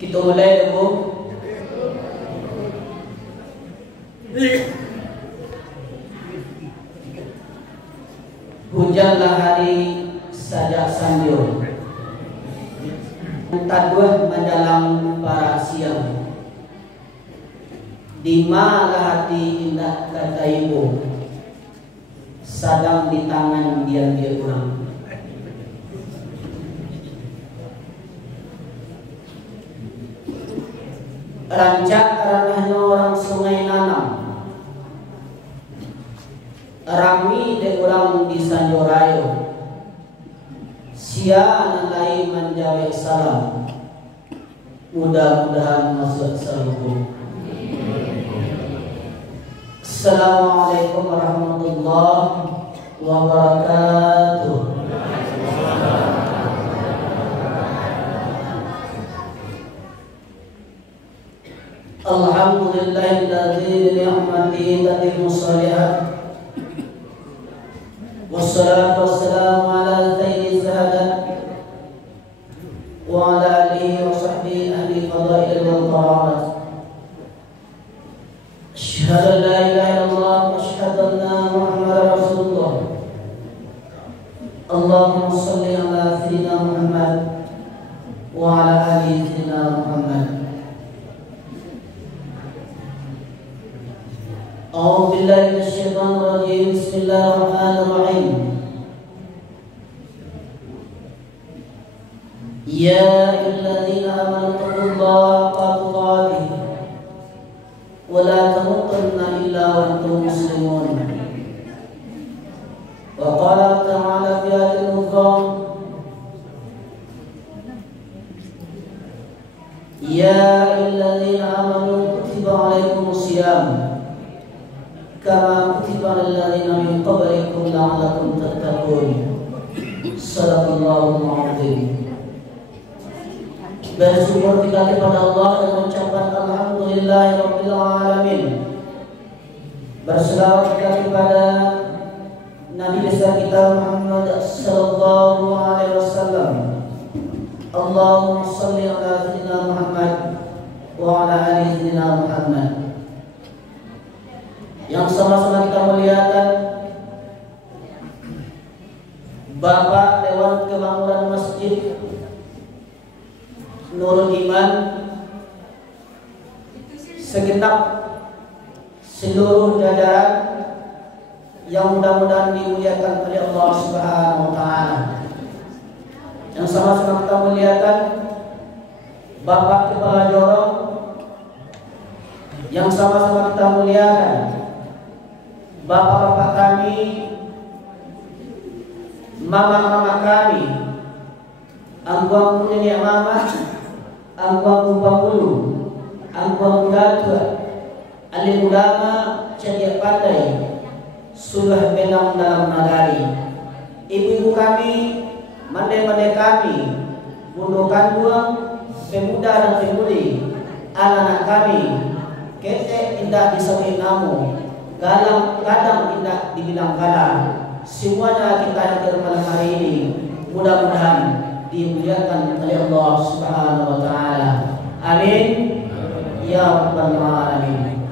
Kita mulai dulu. Hujanlah hari sajak sanjur, taduh menjalang para siang. Di mana hati indah kata ibu, sadang di tangan dia kurang. Rancak ranahnya orang sungai nanam, rami de orang di Sanjorayo, sia nantai menjawab salam. Mudah-mudahan masuk surga. Assalamualaikum warahmatullahi wabarakatuh. Alhamdulillahilladzi bi ni'matihi tatimmu shalihat. Wassalatu wassalamu ala sayyidil sadat wa ala alihi wa sahbihi ahli fadail wal karamat. Asyhadu an la ilaha illallah wa asyhadu anna Muhammadar Rasulullah. Allahumma shalli ala sayyidina Muhammad wa ala ali sayyidina Muhammad. A'udzu billahi minasyaitonir rajim. Bismillahirrahmanirrahim. Ya ayyuhalladzina amanu taqullaha haqqa tuqatih wa la tamutunna illa wa antum muslimun. Wa qala ta'ala fi ayatil ukhra, ya ayyuhalladzina amanu kutiba 'alaikumus shiyam kama kutiba 'alal ladzina min qablikum la'allakum tattaqun. Shadaqallahu al-'azim. Bersyukur kita kepada Allah dan mengucapkan alhamdulillahirabbil alamin. Berselawat kita kepada Nabi besar kita Muhammad sallallahu alaihi wasallam. Allahumma shalli ala sayyidina Muhammad wa ala ali sayyidina Muhammad. Yang sama-sama kita muliakan Bapak Dewan Kemakmuran Masjid Nurul Iman, segenap seluruh jajaran yang mudah-mudahan dimuliakan oleh Allah Subhanahu wa taala. Yang sama-sama kita muliakan Bapak Kepala Jorong, yang sama-sama kita muliakan bapak-bapak kami, mama-mama kami, angkuang nenek mama, angkuang bulu, angkuang datua, alim ulama, ceria pandai, sudah benang dalam nagari. Ibu-ibu kami, mande-mande kami, bunda kandung, pemuda dan pemudi, anak-anak kami, ketek indah disebut namu, galang kadang indah dibilang kalah. Semuanya kita hadir malam hari ini, mudah-mudahan dimuliakan oleh Allah Subhanahu wa taala. Amin. Ya rabbal alamin.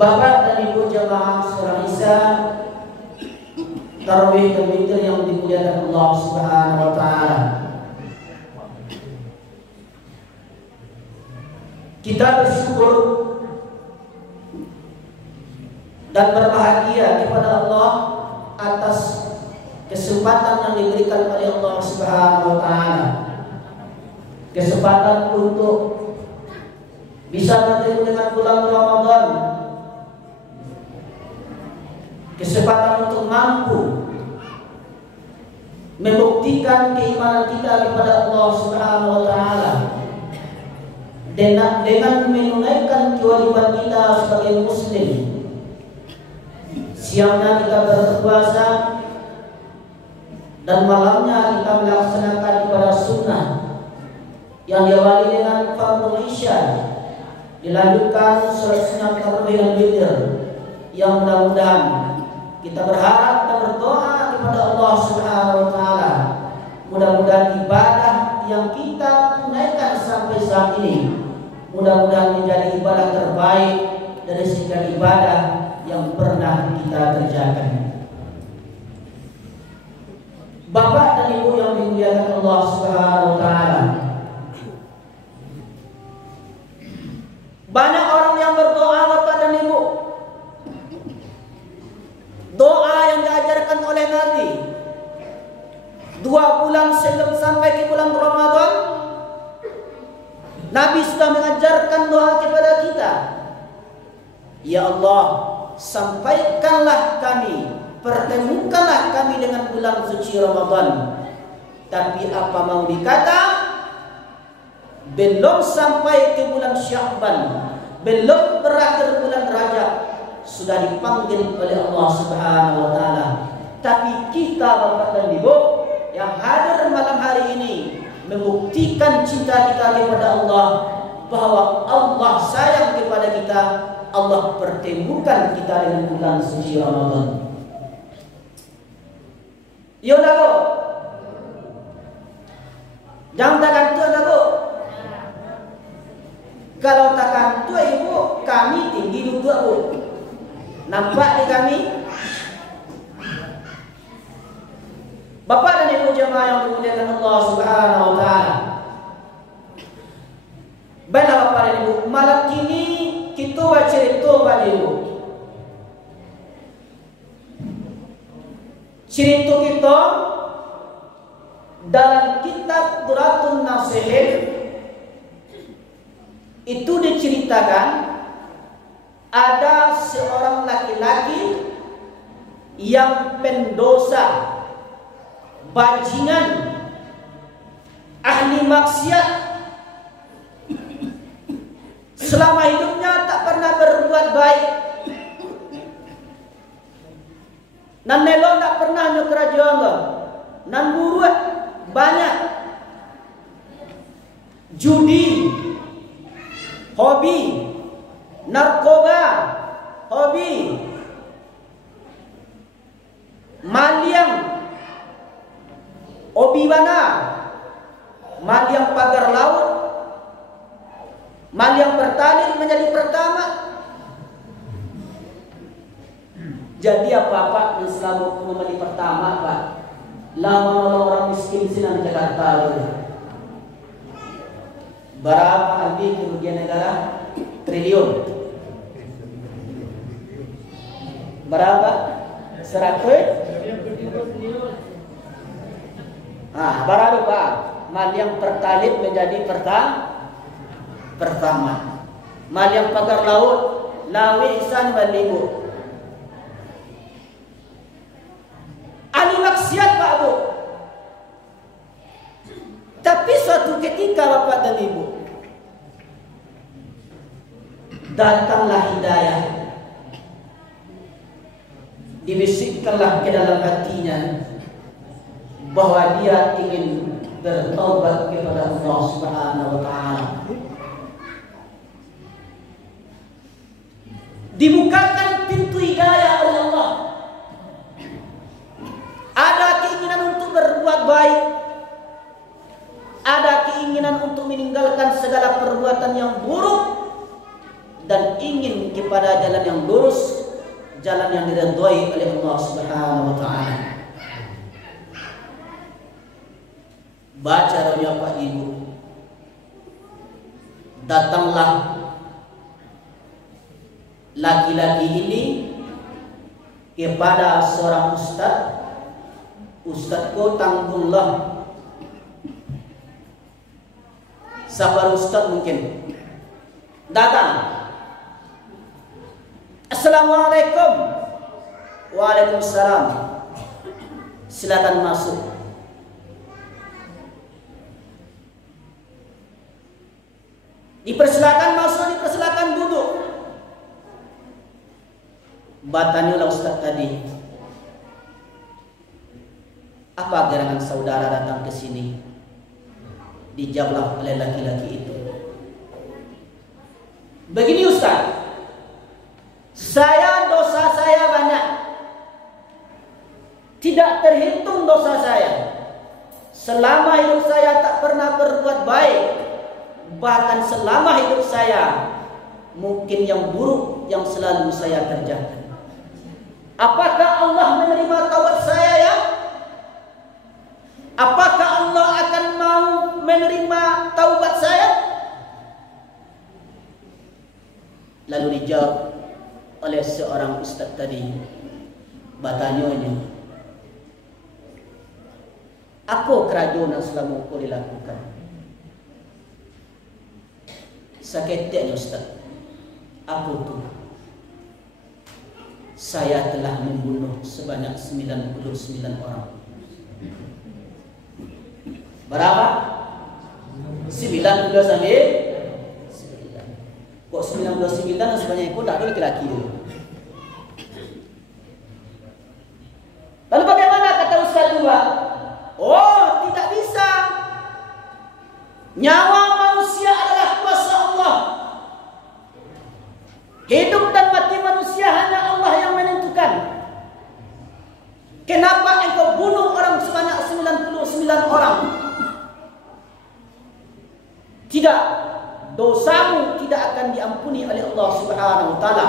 Bapak dan Ibu jamaah surah Isa tarawih dan witir yang dimuliakan Allah Subhanahu wa taala. Kita bersyukur dan berbahagia kepada Allah atas kesempatan yang diberikan oleh Allah Subhanahu wa taala. Kesempatan untuk bisa bertemu dengan bulan Ramadan. Kesempatan untuk mampu membuktikan keimanan kita kepada Allah Subhanahu wa taala. Dengan menunaikan kewajiban kita sebagai muslim. Siangnya kita berpuasa dan malamnya kita melaksanakan ibadah sunnah yang diawali dengan fardhu Isya, dilanjutkan sholat sunat tarawih dan witir, yang mudah-mudahan kita berharap dan berdoa kepada Allah Subhanahu wa taala, mudah-mudahan ibadah yang kita tunaikan sampai saat ini mudah-mudahan menjadi ibadah terbaik dari segala ibadah yang pernah kita kerjakan. Bapak dan Ibu yang dimuliakan Allah Subhanahu wa taala, banyak orang yang berdoa Bapak dan Ibu. Doa yang diajarkan oleh Nabi 2 bulan sebelum sampai ke bulan Ramadan, Nabi sudah mengajarkan doa kepada kita. Ya Allah, sampaikanlah kami, pertemukanlah kami dengan bulan suci Ramadan. Tapi apa mau dikata, belum sampai ke bulan Sya'ban, belum berakhir bulan Rajab, sudah dipanggil oleh Allah Subhanahu wa taala. Tapi kita Bapak dan Ibu yang hadir malam hari ini membuktikan cinta kita kepada Allah, bahwa Allah sayang kepada kita. Allah pertemukan kita dengan bulan suci Ramadan. Yo dago. Jangan takkan tu dago. Kalau takkan tu Ibu, kami tinggi duduk Bu. Nampak di kami? Bapak dan Ibu jemaah yang dimuliakan Allah Subhanahu wa taala. Baiklah Bapak dan Ibu, malam ini kita baca cerita pada Ibu. Cerita kita dalam kitab Duratun Nasihin itu diceritakan ada seorang laki-laki yang pendosa, bajingan, ahli maksiat, selama hidupnya tak pernah berbuat baik. Nan nelo tak pernah kerajaan, nan buruh banyak, judi, hobi, narkoba, hobi, maliang, obi bana, maliang pagar laut, maliang bertani menjadi pertama. Jadi apa-apa yang selalu menjadi pertama Pak, lama orang miskin sini di Jakarta. Berapa harga kerugian negara? Triliun. Berapa? 100? Berapa Pak? Maliang pertalit menjadi pertama. Maliang pagar laut, lawi ihsan balibu. Ahli maksiat Pak Bu. Tapi suatu ketika Bapak dan Ibu, datanglah hidayah, dibisikkanlah ke dalam hatinya bahwa dia ingin bertaubat kepada Allah Subhanahu wa taala. Dibukakan pintu hidayah oleh Allah. Ada keinginan untuk berbuat baik, ada keinginan untuk meninggalkan segala perbuatan yang buruk, dan ingin kepada jalan yang lurus, jalan yang diridhai oleh Allah Subhanahu wa taala. Baca doanya Pak Ibu. Datanglah laki-laki ini kepada seorang ustaz. Ustazku tanggunglah. Sabar ustaz mungkin. Datang. Assalamualaikum. Waalaikumsalam. Silakan masuk. Dipersilakan masuk, dipersilakan duduk. Bertanyalah ustaz tadi, apa gerangan saudara datang ke sini? Dijawablah oleh laki-laki itu, begini ustaz, dosa saya banyak, tidak terhitung dosa saya. Selama hidup saya saya tak pernah berbuat baik, bahkan selama hidup saya mungkin yang buruk yang selalu saya kerjakan. Apakah Allah menerima taubat saya ya? Apakah Allah akan mau menerima taubat saya? Lalu dijawab oleh seorang ustaz tadi, bertanya, apa kerajaan yang selama kau dilakukan? Saketeknya ustaz, apa tu? Saya telah membunuh sebanyak 99 orang. Berapa? 90 sampai 9. Kok 99 sebanyak itu tak ada laki-laki dulu. Lalu bagaimana kata ustaz dua? Oh, tidak bisa. Nyawa manusia adalah kuasa Allah. Hidup dan mati manusia hanya Allah yang menentukan. Kenapa engkau bunuh orang sebanyak 99 orang? Tidak, dosamu tidak akan diampuni oleh Allah Subhanahu wa taala.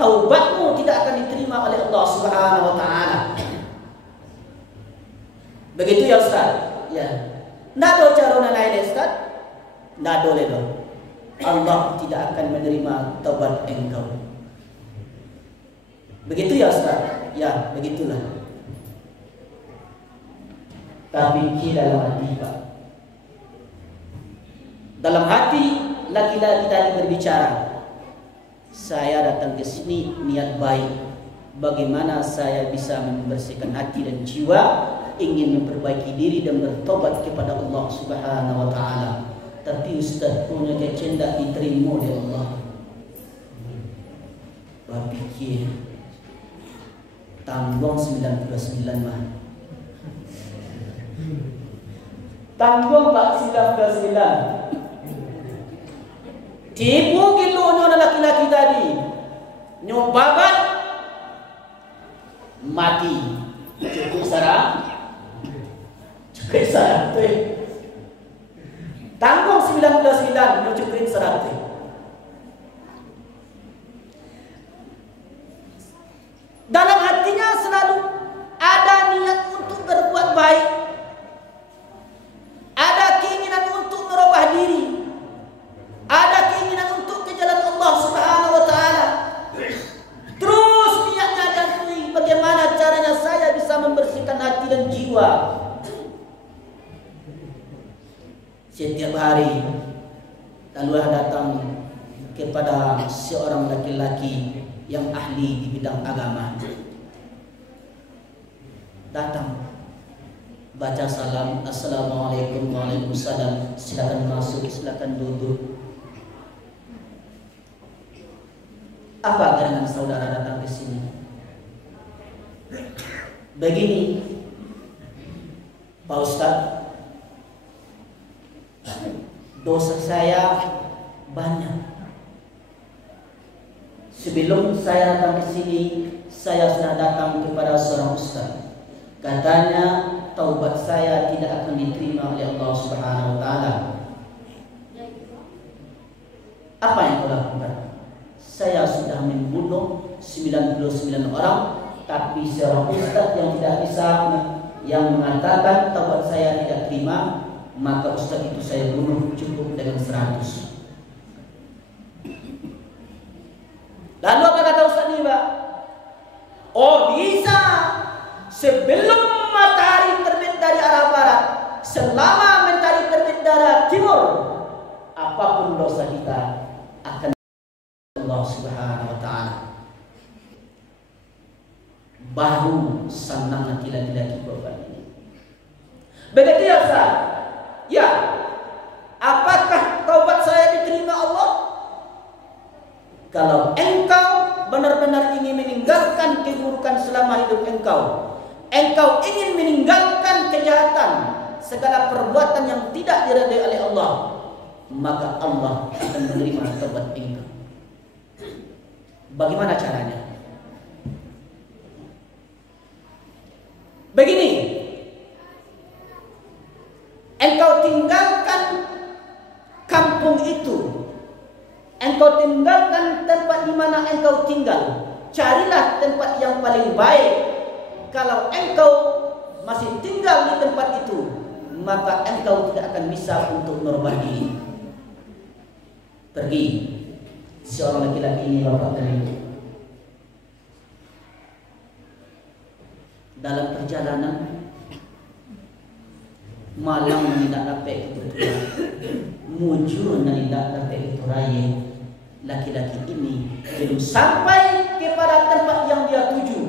Taubatmu tidak akan diterima oleh Allah Subhanahu wa taala. Begitu ya Ustaz? Ya. Nggak ada cara lain Ustaz? Nggak boleh dong. Allah tidak akan menerima taubat engkau. Begitu ya Ustaz? Ya, begitulah. Tapi dalam hati Pak. Dalam hati laki-laki tadi berbicara, saya datang ke sini niat baik. Bagaimana saya bisa membersihkan hati dan jiwa, ingin memperbaiki diri dan bertobat kepada Allah Subhanahu wa taala. Tapi Ustaz punya kecendak diterima oleh Allah. Berpikir tanggung 99 mah. Tanggung Pak 99. Tipu kilonya laki-laki tadi. Nyobabat mati. Cukup sarah. Cukup sarah tu. Tanggung 99 cukup sarah tu. Dalam hatinya selalu ada niat untuk berbuat baik. Ada keinginan untuk merubah diri. Ada keinginan untuk ke jalan Allah Subhanahu wa taala. Terus niatnya dan bagaimana caranya saya bisa membersihkan hati dan jiwa. Setiap hari lalu datang kepada seorang laki-laki yang ahli di bidang agama. Datang baca salam, assalamualaikum, waalaikumsalam, silakan masuk, silakan duduk. Apa gerangan saudara datang ke sini? Begini, Pak Ustaz, dosa saya banyak. Sebelum saya datang ke sini, saya sudah datang kepada seorang ustaz. Katanya taubat saya tidak akan diterima oleh Allah Subhanahu wa taala. Apa yang kau lakukan? Saya sudah membunuh 99 orang, tapi seorang ustaz yang tidak bisa, yang mengatakan taubat saya tidak terima, maka ustaz itu saya bunuh cukup dengan 100. Lalu apa kata ustaz ini, Pak? Oh, bisa. Sebelum matahari terbit dari arah barat, selama matahari terbit dari arah timur, apapun dosa kita akan Allah Subhanahu wa taala. Baru senang hati laki-laki korban ini. Begitu ya, Ustaz? Ya. Apakah taubat saya diterima Allah? Kalau engkau benar-benar ingin meninggalkan keburukan selama hidup engkau, engkau ingin meninggalkan kejahatan, segala perbuatan yang tidak diridai oleh Allah, maka Allah akan menerima taubat engkau. Bagaimana caranya? Begini, engkau tinggalkan kampung itu, engkau tinggalkan tempat di mana engkau tinggal, carilah tempat yang paling baik. Kalau engkau masih tinggal di tempat itu, maka engkau tidak akan bisa untuk merubah diri. Pergi seorang laki-laki ini, bapak dan ibu. Dalam perjalanan malam tidak dapat itu, mujur tidak dapat itu raya. Laki-laki ini belum sampai kepada tempat yang dia tuju.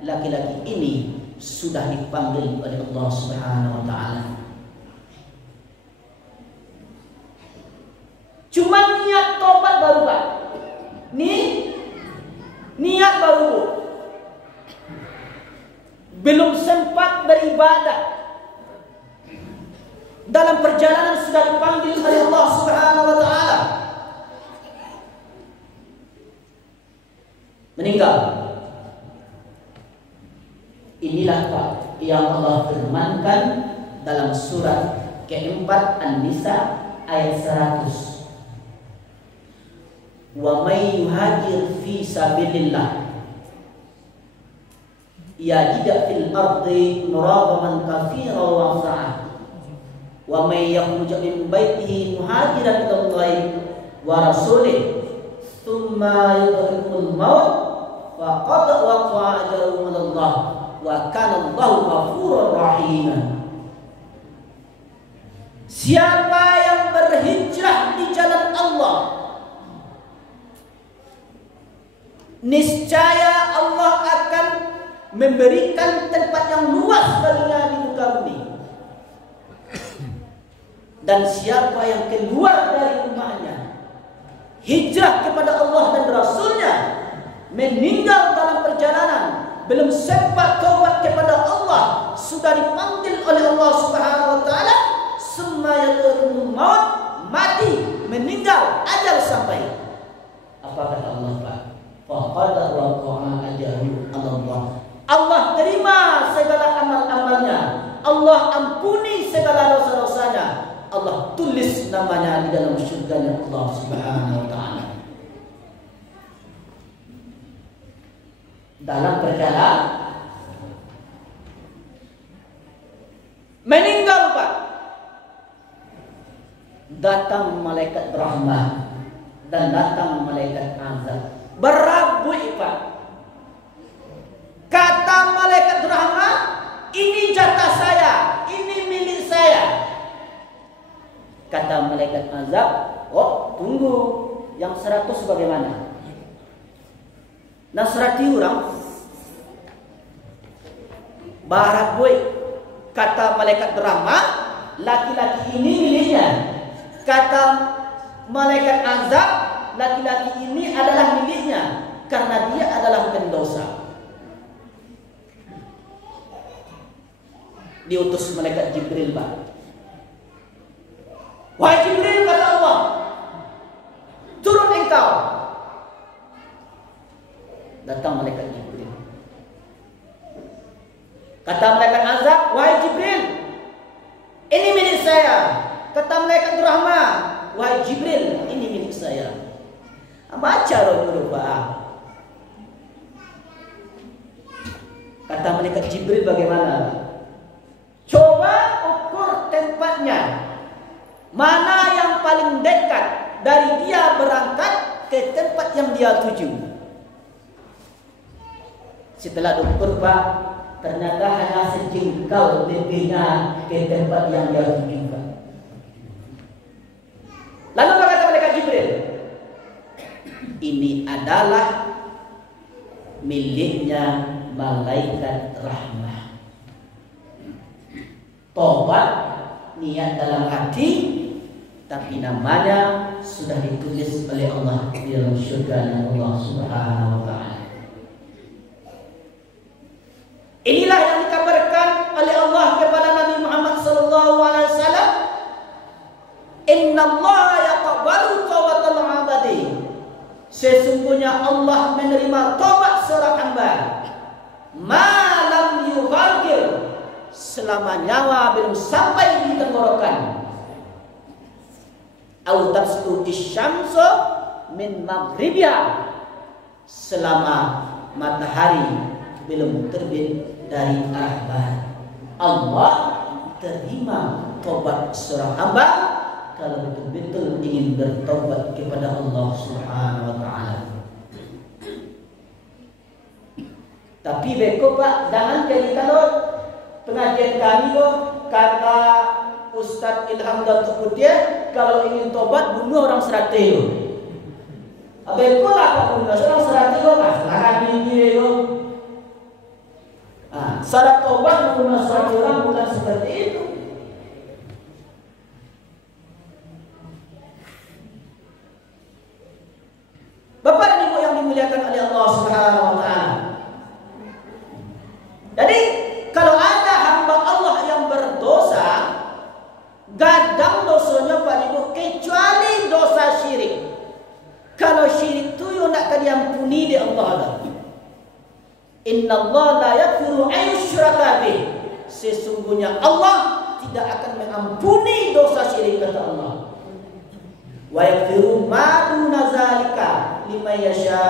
Laki-laki ini sudah dipanggil oleh Allah Subhanahu wa taala. Cuma niat tobat baru, Pak. Niat baru. Belum sempat beribadah. Dalam perjalanan sudah dipanggil oleh Allah Subhanahu wa taala. Meninggal. Inilah Pak yang Allah firmankan dalam surat keempat An-Nisa ayat 100. Wa may yuhajir fi sabilillah yajid fil ardi muragaman katsiran wa sa'ah wa may yakhruj min baitihi muhajiran ila Allah wa rasulih thumma yudrikul maut faqad waqa'a ajruhu 'ala Allah wa kana Allahu ghafurur rahim. Siapa yang berhijrah di jalan Allah, niscaya Allah akan memberikan tempat yang luas baginya di muka bumi. Dan siapa yang keluar dari rumahnya, hijrah kepada Allah dan Rasulnya, meninggal dalam perjalanan, belum sempat taubat kepada Allah, sudah dipanggil oleh Allah Subhanahu wa taala, summayul maut, mati, meninggal, ajal sampai. Apa kata Allah, Pak? Faqad waqa'a ajruhu 'ala Allah. Allah terima segala amal-amalnya, Allah ampuni segala dosa-dosanya, Allah tulis namanya di dalam surganya Allah Subhanahu wa taala. Dalam perjalanan meninggal, Pak, datang malaikat rahmah dan datang malaikat azab, berabui, Pak. Kata malaikat rahmah, ini jatah saya, ini milik saya. Kata malaikat azab, oh tunggu, yang 100 bagaimana? Nasrati orang barabui. Kata malaikat rahmah, laki-laki ini miliknya. Kata malaikat azab, laki-laki ini adalah miliknya karena dia adalah pendosa. Diutus malaikat Jibril, Pak. Wahai Jibril, kata Allah, turun engkau. Datang malaikat Jibril. Kata malaikat azab, wahai Jibril, ini milik saya. Kata malaikat rahmah, wahai Jibril, ini milik saya. Baca dulu, Pak. Kata malaikat Jibril, bagaimana? Coba ukur tempatnya. Mana yang paling dekat dari dia berangkat ke tempat yang dia tuju. Setelah diukur, Pak, ternyata hanya sejengkal lebihnya ke tempat yang dia tuju, Pak. Lalu apa kata malaikat Jibril? Ini adalah miliknya malaikat rahmah. Tobat, niat dalam hati, tapi namanya sudah ditulis oleh Allah di dalam surga Allah Subhanahu wa taala. Inilah yang dikabarkan oleh Allah kepada Nabi Muhammad sallallahu alaihi wasallam, "Innallaha yaqbalu taubatal 'abdi." Sesungguhnya Allah menerima taubat seorang hamba, malam yughargir, selama nyawa belum sampai di tenggorokan. Au taslu isyamsu min maghribiha, selama matahari belum terbit dari arah barat. Allah terima tobat seorang hamba kalau betul-betul ingin bertobat kepada Allah Subhanahu wa taala. Tapi beko Pak, jangan jadi kalau pengajian kami kok kata Ustadz Ilham Datuk Putih, kalau ingin tobat bunuh orang Serate. Beko lah Pak, bunuh orang Serate kok, sekarang ini kok. Syarat tobat membunuh suatu orang bukan seperti itu. Bapak dan Ibu yang dimuliakan oleh Allah Subhanahu wa taala. Jadi kalau ada hamba Allah yang berdosa, gadang dosanya Pak Ibu, kecuali dosa syirik. Kalau syirik itu yang nak diampuni di Allah. Inna Allah la yaghfiru an yushraka bih. Sesungguhnya Allah tidak akan mengampuni dosa syirik, kata Allah. Wa yaghfiru ma duna zalika liman yasha.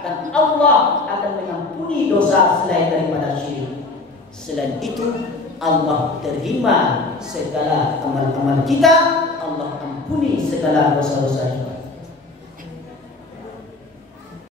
Dan Allah akan mengampuni dosa selain daripada syirik. Selain itu Allah terima segala amal-amal kita, Allah ampuni segala dosa-dosa kita.